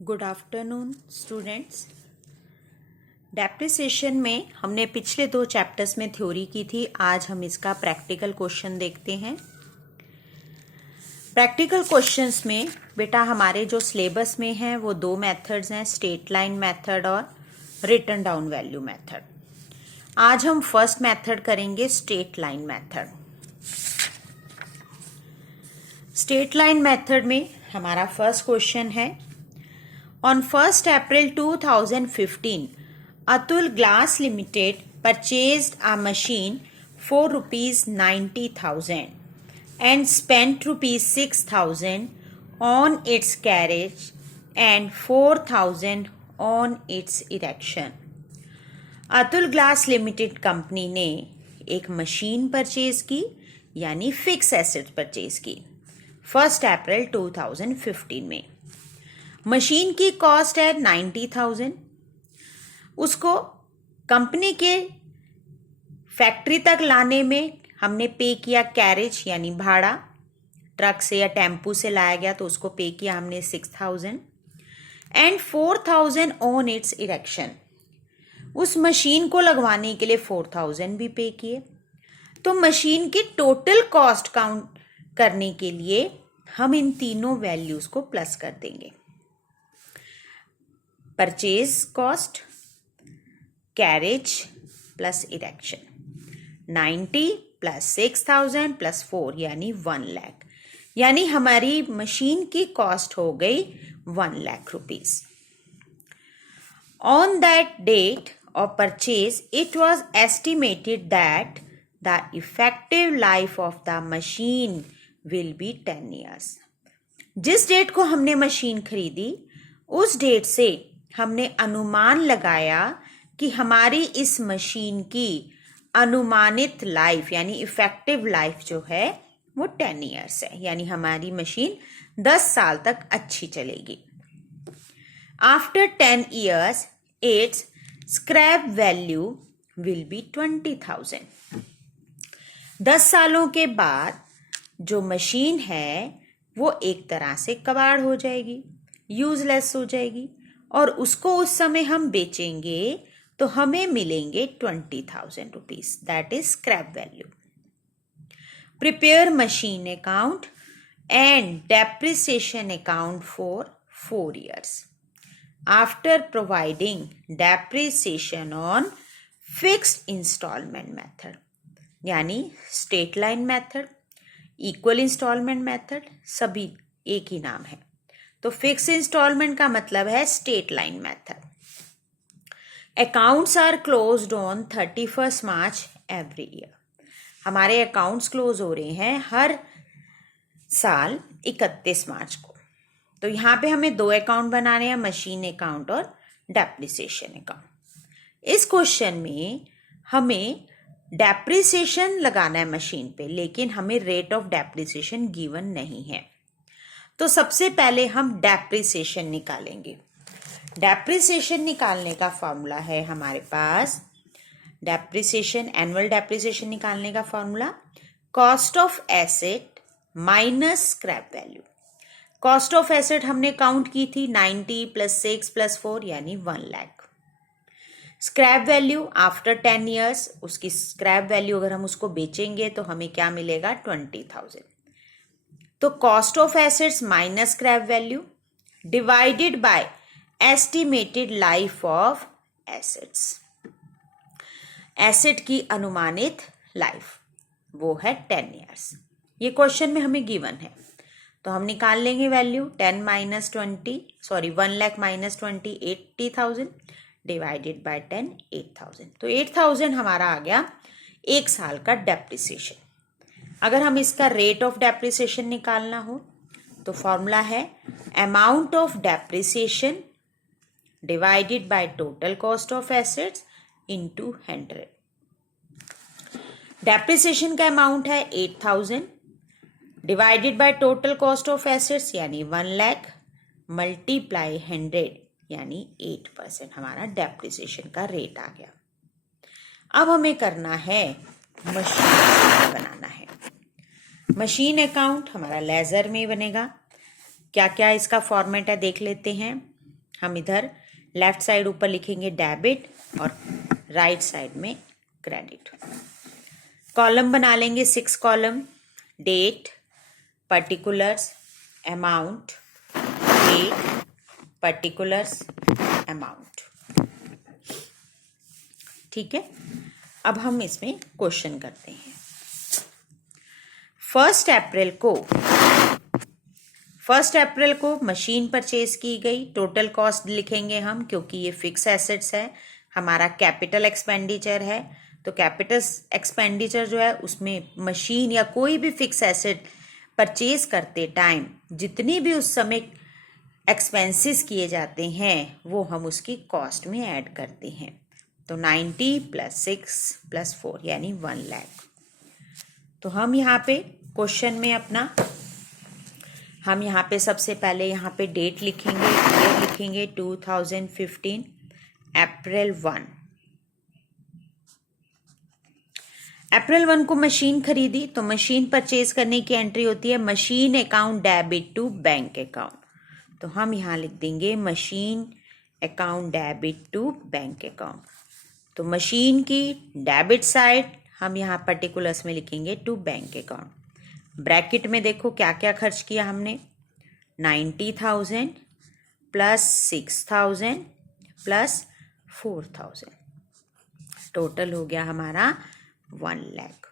Good afternoon students. Depreciation में हमने पिछले 2 चैप्टर्स में थ्योरी की थी। आज हम इसका प्रैक्टिकल क्वेश्चन देखते हैं। प्रैक्टिकल क्वेश्चंस में बेटा हमारे जो सिलेबस में हैं वो 2 मेथड्स हैं, स्ट्रेट लाइन मेथड और रिटन डाउन वैल्यू मेथड। आज हम फर्स्ट मेथड करेंगे, straight line method. Straight line method में हमारा फर्स्ट क्वेश्चन है, On 1st April 2015, Atul Glass Limited purchased a machine for rupees 90,000 and spent rupees 6,000 on its carriage and 4,000 on its erection. Atul glass limited company ने एक machine purchase की, यानी fix asset purchase की 1 अप्रैल 2015 में। Machine की cost है 90,000। उसको company के फैक्ट्री तक लाने में हमने पे किया कैरेज यानी भाड़ा, ट्रक से या टेम्पू से लाया गया तो उसको पे किया हमने 6,000 एंड 4,000 ऑन इट्स इरेक्शन। उस मशीन को लगवाने के लिए 4,000 भी पे किए। तो मशीन की टोटल कॉस्ट काउंट करने के लिए हम इन तीनों वैल्यूज को प्लस कर देंगे। Purchase cost, carriage plus erection, 90 plus 6,000 plus 4 यानी 1 लाख, यानी हमारी मशीन की कॉस्ट हो गई 1 lakh rupees. On that date of purchase it was estimated that the effective life of the machine will be 10 years। जिस डेट को हमने मशीन खरीदी उस डेट से हमने अनुमान लगाया कि हमारी इस मशीन की अनुमानित लाइफ यानी इफेक्टिव लाइफ जो है वो 10 years है, यानी हमारी मशीन 10 साल तक अच्छी चलेगी। After 10 years it's scrap value will be 20,000। 10 सालों के बाद जो मशीन है वो एक तरह से कबाड़ हो जाएगी, यूजलेस हो जाएगी, और उसको उस समय हम बेचेंगे तो हमें मिलेंगे 20,000 rupees, that is scrap value. Prepare machine account and depreciation account for 4 years after providing depreciation on fixed instalment method, यानी straight line method, equal instalment method, सभी एक ही नाम है। तो फिक्स इंस्टॉलमेंट का मतलब है straight line method. Accounts are closed on 31 March every year. हमारे अकाउंट्स क्लोज हो रहे हैं हर साल 31 मार्च को। तो यहाँ पे हमें 2 अकाउंट बनाने हैं, मशीन अकाउंट और डेप्रिसिएशन अकाउंट। इस क्वेश्चन में हमें डेप्रिसिएशन लगाना है मशीन पे, लेकिन हमें रेट ऑफ डेप्रिसिएशन गिवन नहीं है। तो सबसे पहले हम डेप्रिसिएशन निकालेंगे। डेप्रिसिएशन निकालने का फॉर्मूला है हमारे पास, डेप्रिसिएशन, एनुअल डेप्रिसिएशन निकालने का formula cost of asset minus scrap value. Cost of asset हमने काउंट की थी 90 प्लस 6 प्लस 4 यानी 1 lakh. Scrap value after 10 years, उसकी स्क्रैप वैल्यू अगर हम उसको बेचेंगे तो हमें क्या मिलेगा 20,000। तो cost of assets minus scrap value divided by estimated life of assets. Asset की अनुमानित लाइफ वो है 10 years। ये क्वेश्चन में हमें गिवन है, तो हम निकाल लेंगे value 1 lakh minus 20 80,000 divided by 10 8,000। तो 8,000 हमारा आ गया 1 साल का डेप्रिसिएशन। अगर हम इसका रेट ऑफ डेप्रिसिएशन निकालना हो तो फॉर्मूला है amount of depreciation divided by total cost of assets into 100। Depreciation का अमाउंट है 8,000 divided by total cost of assets यानी 1 लाख मल्टीप्लाई 100 यानी 8% हमारा डेप्रिसिएशन का रेट आ गया। अब हमें करना है मशीन बनाना है। मशीन अकाउंट हमारा लेजर में बनेगा। क्या क्या इसका फॉर्मेट है देख लेते हैं। हम इधर लेफ्ट साइड ऊपर लिखेंगे डेबिट और राइट साइड में क्रेडिट। कॉलम बना लेंगे 6 column, date, particulars, amount, date, particulars, amount. ठीक है, अब हम इसमें क्वेश्चन करते हैं। 1 अप्रैल को मशीन परचेज की गई। टोटल कॉस्ट लिखेंगे हम, क्योंकि ये फिक्स एसेट्स है, हमारा कैपिटल एक्सपेंडिचर है। तो कैपिटल एक्सपेंडिचर जो है उसमें मशीन या कोई भी फिक्स एसेट परचेज करते टाइम जितनी भी उस समय एक्सपेंसेस किए जाते हैं वो हम उसकी कॉस्ट में ऐड करते हैं। तो 90 + 6 + 4 यानी 1 लाख। तो हम यहाँ पे क्वेश्चन में हम यहाँ पे सबसे पहले यहाँ पे डेट लिखेंगे, ईयर लिखेंगे 2015 अप्रैल 1। अप्रैल 1 को मशीन खरीदी, तो मशीन परचेज करने की एंट्री होती है machine account debit to bank account. तो हम यहाँ लिख देंगे machine account debit to bank account. तो मशीन की डेबिट साइड हम यहाँ पर्टिकुलर्स में लिखेंगे टू बैंक अकाउंट। ब्रैकेट में देखो क्या क्या खर्च किया हमने, 90,000 + 6,000 + 4,000, टोटल हो गया हमारा 1 लाख।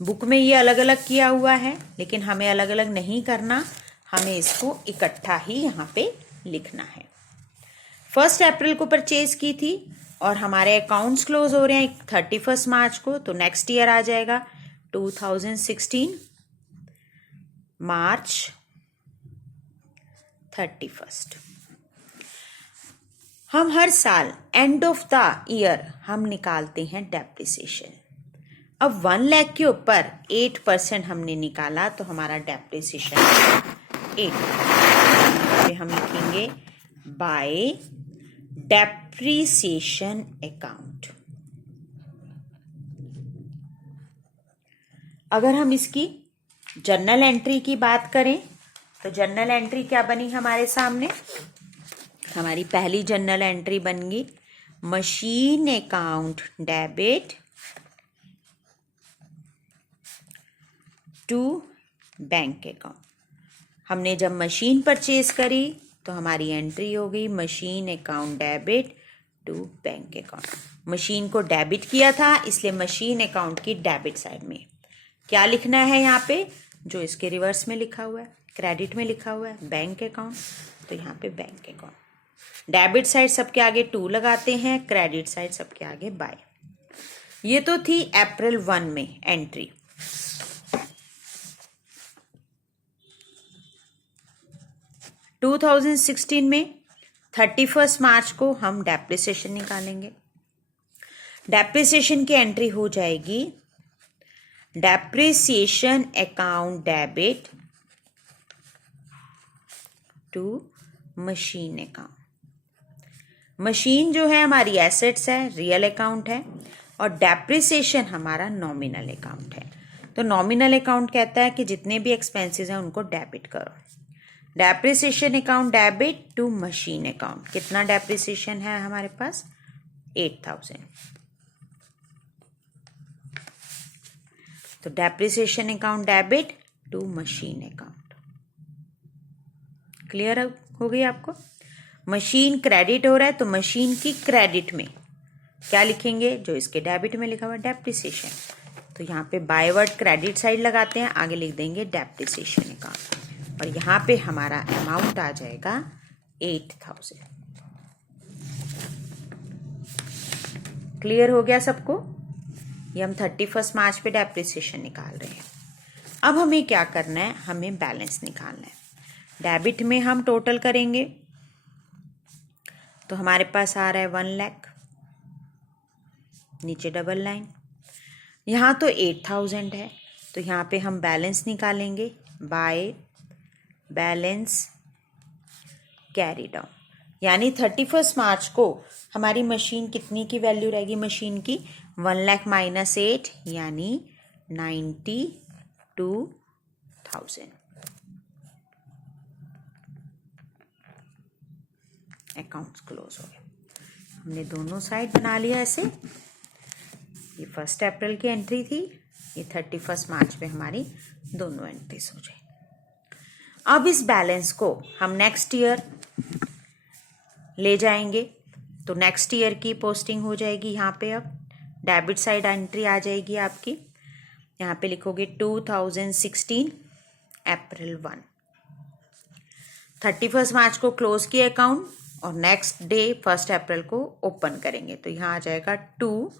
बुक में ये अलग अलग किया हुआ है, लेकिन हमें अलग अलग नहीं करना, हमें इसको इकट्ठा ही यहाँ पे लिखना है। 1 अप्रैल को परचेज की थी और हमारे अकाउंट्स क्लोज हो रहे हैं 31 मार्च को, तो नेक्स्ट ईयर आ जाएगा 2016 मार्च 31। हम हर साल एंड ऑफ द ईयर हम निकालते हैं डेप्रिसिएशन। अब 1 लाख के ऊपर 8% हमने निकाला, तो हमारा डेप्रिसिएशन 8। हम लिखेंगे बाय डेप्रिसिएशन अकाउंट। अगर हम इसकी जर्नल एंट्री की बात करें तो जर्नल एंट्री क्या बनी हमारे सामने, हमारी पहली जर्नल एंट्री बन गई machine account debit to bank account. हमने जब मशीन परचेज करी तो हमारी एंट्री हो गई machine account debit to bank account. Machine को डेबिट किया था, इसलिए मशीन अकाउंट की डेबिट साइड में क्या लिखना है यहाँ पे, जो इसके रिवर्स में लिखा हुआ है, क्रेडिट में लिखा हुआ है बैंक अकाउंट, तो यहाँ पे बैंक अकाउंट। डेबिट साइड सबके आगे 2 लगाते हैं, क्रेडिट साइड सबके आगे बाय। ये तो थी अप्रैल 1 में एंट्री। टू 2016 में 31 मार्च को हम डेप्रिसिएशन निकालेंगे। डेप्रिसिएशन की एंट्री हो जाएगी depreciation account debit to machine account. Machine जो है हमारी एसेट्स है, रियल अकाउंट है, और डेप्रिसिएशन हमारा नॉमिनल अकाउंट है। तो नॉमिनल अकाउंट कहता है कि जितने भी एक्सपेंसेस हैं उनको डेबिट करो। Depreciation account debit to machine account, कितना डेप्रिसिएशन है हमारे पास 8,000। तो depreciation account debit to machine account. Clear हो गई आपको। मशीन क्रेडिट हो रहा है तो मशीन की क्रेडिट में क्या लिखेंगे, जो इसके डेबिट में लिखा हुआ डेप्रिसिएशन। तो यहाँ पे बाय वर्ड क्रेडिट साइड लगाते हैं, आगे लिख देंगे डेप्रिसिएशन अकाउंट, और यहाँ पे हमारा अमाउंट आ जाएगा 8,000। क्लियर हो गया सबको। ये हम 31 मार्च पे डेप्रिसिएशन निकाल रहे हैं। अब हमें क्या करना है, हमें बैलेंस निकालना है। डेबिट में हम टोटल करेंगे तो हमारे पास आ रहा है 1 लाख, नीचे डबल लाइन। यहाँ तो 8,000 है, तो यहाँ पे हम बैलेंस निकालेंगे बाय बैलेंस कैरी डाउन, यानी 31 मार्च को हमारी मशीन कितनी की वैल्यू रहेगी, मशीन की 1 लाख माइनस 8 यानी 92,000। अकाउंट्स क्लोज हो गए। हमने दोनों साइड बना लिया ऐसे। ये 1 अप्रैल की एंट्री थी, ये 31 मार्च पे हमारी दोनों एंट्रीज हो जाए। अब इस बैलेंस को हम नेक्स्ट ईयर ले जाएंगे, तो नेक्स्ट ईयर की पोस्टिंग हो जाएगी यहाँ पे। अब डेबिट साइड एंट्री आ जाएगी आपकी, यहाँ पे लिखोगे 2016 अप्रैल 1। 31 मार्च को क्लोज किए अकाउंट और नेक्स्ट डे 1 अप्रैल को ओपन करेंगे, तो यहाँ आ जाएगा to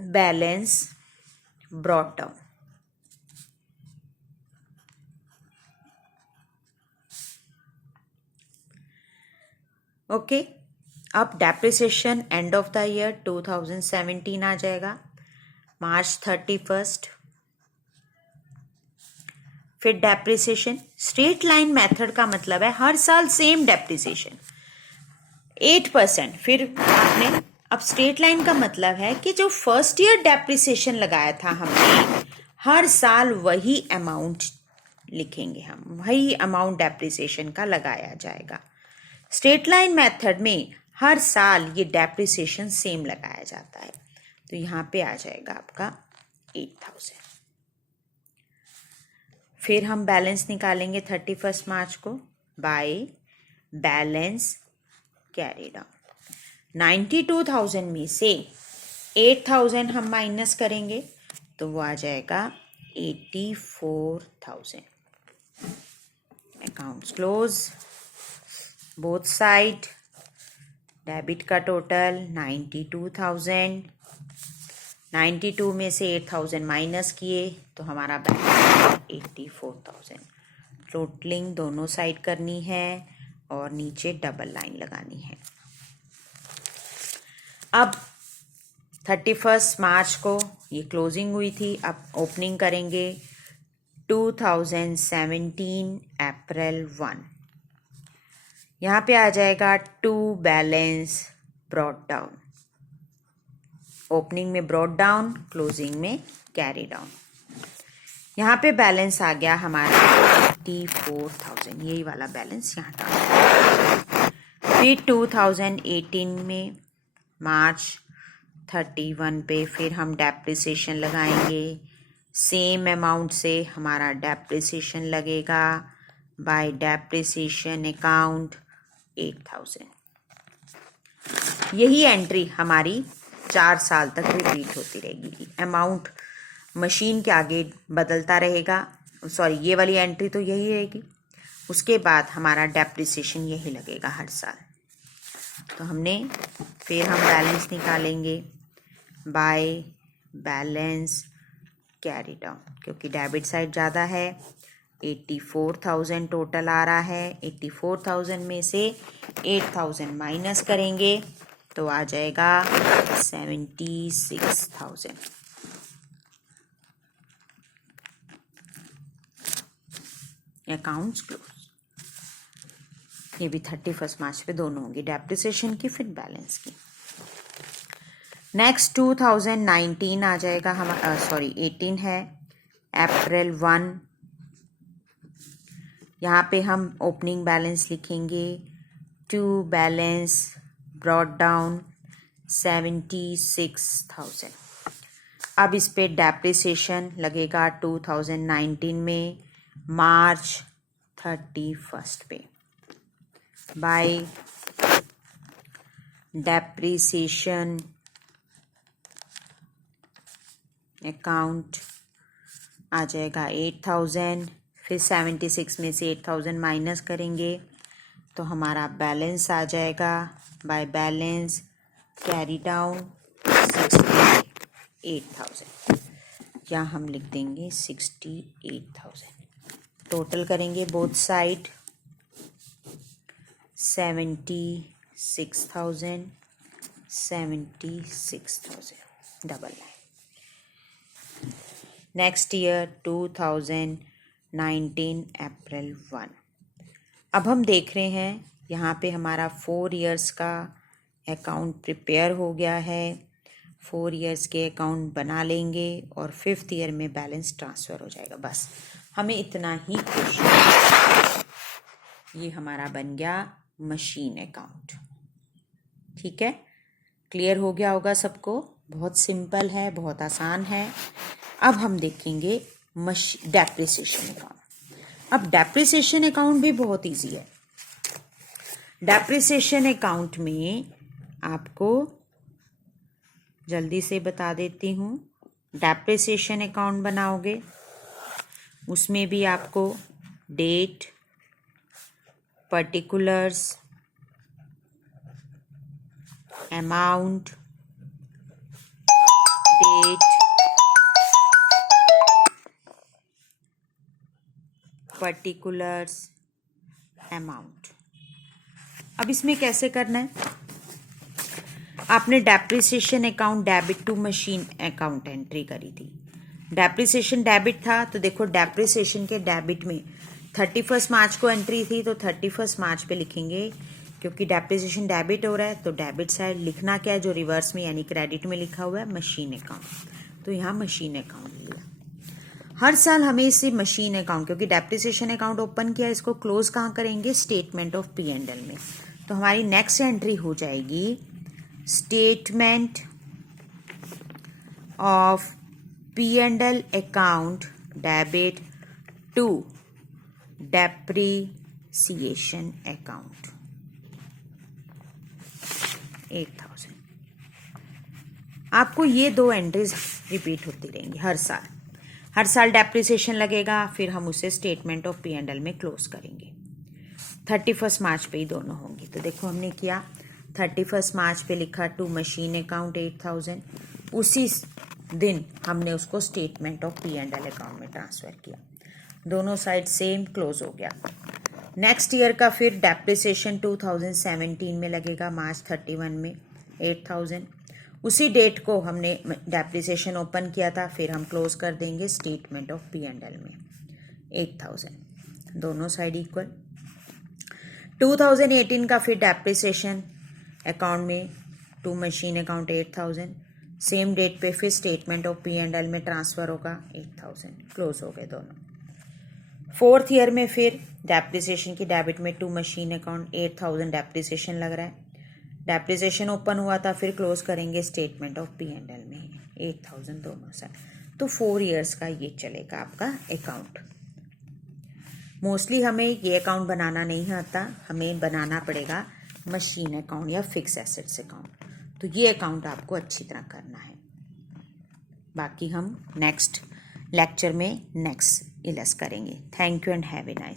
balance brought down. Okay, अब depreciation end of the year 2017 आ जाएगा, मार्च 31। फिर डेप्रिसिएशन स्ट्रेट लाइन मेथड का मतलब है हर साल सेम डेप्रिसिएशन 8%। फिर आपने अब स्ट्रेट लाइन का मतलब है कि जो फर्स्ट ईयर डेप्रिसिएशन लगाया था हमने, हर साल वही अमाउंट लिखेंगे, हम वही अमाउंट डेप्रिसिएशन का लगाया जाएगा। स्ट्रेट लाइन मेथड में हर साल ये डेप्रिसिएशन सेम लगाया जाता है, तो यहाँ पे आ जाएगा आपका 8000। फिर हम बैलेंस निकालेंगे 31 मार्च को बाय बैलेंस कैरी डाउन। 92,000 में से 8,000 हम माइनस करेंगे, तो वो आ जाएगा 84,000। Accounts close, both side. Debit का टोटल 92,000, 92 में से 8,000 माइनस किए तो हमारा बैलेंस 84,000। टोटलिंग दोनों साइड करनी है और नीचे डबल लाइन लगानी है। अब 31 मार्च को ये क्लोजिंग हुई थी, अब ओपनिंग करेंगे 2017 अप्रैल 1। यहाँ पे आ जाएगा to balance brought down. Opening में ब्रॉट डाउन, क्लोजिंग में कैरी डाउन। यहाँ पे बैलेंस आ गया हमारा 84,000, यही वाला बैलेंस यहाँ था। फिर 2018 में मार्च 31 पे फिर हम डेप्रिसिएशन लगाएंगे, सेम अमाउंट से हमारा डेप्रिसिएशन लगेगा बाय डेप्रिसिएशन अकाउंट 8,000। यही एंट्री हमारी 4 साल तक रिपीट होती रहेगी। अमाउंट मशीन के आगे बदलता रहेगा, सॉरी ये वाली एंट्री तो यही रहेगी, उसके बाद हमारा डेप्रिसिएशन यही लगेगा हर साल। तो हमने फिर हम बैलेंस निकालेंगे बाय बैलेंस कैरी डाउन, क्योंकि डेबिट साइड ज़्यादा है। 84,000 टोटल आ रहा है, 84,000 में से 8,000 माइनस करेंगे तो आ जाएगा 76,000। Accounts close. ये भी 31 मार्च पे दोनों होंगी, डेप्रिसिएशन की फिर बैलेंस की। नेक्स्ट 2019 आ जाएगा, हमारा 18 है अप्रैल 1। यहाँ पे हम ओपनिंग बैलेंस लिखेंगे टू बैलेंस ब्रॉट डाउन 76,000। अब इस पे डेप्रिसिएशन लगेगा 2019 में मार्च 31 पे बाय डेप्रिसिएशन अकाउंट आ जाएगा 8,000। फिर 76 में से 8,000 माइनस करेंगे तो हमारा बैलेंस आ जाएगा बाय बैलेंस कैरी डाउन 68,000, या हम लिख देंगे 68,000। टोटल करेंगे both side 76,000, 76,000 double line. Next year 2019 अप्रैल 1। अब हम देख रहे हैं यहाँ पे हमारा 4 इयर्स का अकाउंट प्रिपेयर हो गया है। 4 इयर्स के अकाउंट बना लेंगे और 5th ईयर में बैलेंस ट्रांसफ़र हो जाएगा। बस हमें इतना ही क्वेश्चन, ये हमारा बन गया मशीन अकाउंट। ठीक है, क्लियर हो गया होगा सबको। बहुत सिंपल है, बहुत आसान है। अब हम देखेंगे डेप्रिसिएशन अकाउंट। अब डेप्रिसिएशन अकाउंट भी बहुत इजी है। डेप्रिसिएशन अकाउंट में आपको जल्दी से बता देती हूँ। डेप्रिसिएशन अकाउंट बनाओगे, उसमें भी आपको date, particulars, amount, date, particulars, amount. अब इसमें कैसे करना है? आपने depreciation account debit to machine account entry करी थी। डेप्रिसिएशन डेबिट था, तो देखो डेप्रिसिएशन के डेबिट में 31 मार्च को एंट्री थी, तो 31 मार्च पे लिखेंगे। क्योंकि डेप्रिसिएशन डेबिट हो रहा है तो डेबिट साइड लिखना क्या है, जो रिवर्स में यानी क्रेडिट में लिखा हुआ है, मशीन अकाउंट। तो यहाँ मशीन अकाउंट लिया। हर साल हमें इसे मशीन अकाउंट, क्योंकि डेप्रिसिएशन अकाउंट ओपन किया, इसको क्लोज कहाँ करेंगे? स्टेटमेंट ऑफ P&L में। तो हमारी नेक्स्ट एंट्री हो जाएगी statement of P&L account debit to depreciation account 8000। आपको ये दो एंट्रीज रिपीट होती रहेंगी हर साल। हर साल डेप्रिसिएशन लगेगा, फिर हम उसे स्टेटमेंट ऑफ P&L में क्लोज करेंगे। 31 मार्च पे ही दोनों होंगी। तो देखो हमने किया, 31 मार्च पे लिखा टू मशीन अकाउंट 8000। उसी दिन हमने उसको स्टेटमेंट ऑफ P&L अकाउंट में ट्रांसफ़र किया। दोनों साइड सेम, क्लोज हो गया। नेक्स्ट ईयर का फिर डेप्रिसिएशन 2017 में लगेगा, मार्च 31 में 8000। उसी डेट को हमने डेप्रिसिएशन ओपन किया था, फिर हम क्लोज कर देंगे स्टेटमेंट ऑफ P&L में 8000। दोनों साइड इक्वल। 2018 का फिर डेप्रिसिएशन अकाउंट में to machine account 8000। Same date पे फिर स्टेटमेंट ऑफ P&L में ट्रांसफ़र होगा 8000। क्लोज हो गए दोनों। फोर्थ ईयर में फिर डेप्रिसिएशन की डेबिट में टू मशीन अकाउंट 8000 डेप्रिसिएशन लग रहा है। डेप्रिसिएशन ओपन हुआ था, फिर क्लोज करेंगे स्टेटमेंट ऑफ P&L में 8000 दोनों साइड। तो 4 इयर्स का ये चलेगा आपका अकाउंट। मोस्टली हमें ये अकाउंट बनाना नहीं आता, हमें बनाना पड़ेगा मशीन अकाउंट या फिक्स एसेट्स अकाउंट। तो ये अकाउंट आपको अच्छी तरह करना है। बाकी हम नेक्स्ट लेक्चर में नेक्स्ट इलस करेंगे। Thank you and have a nice.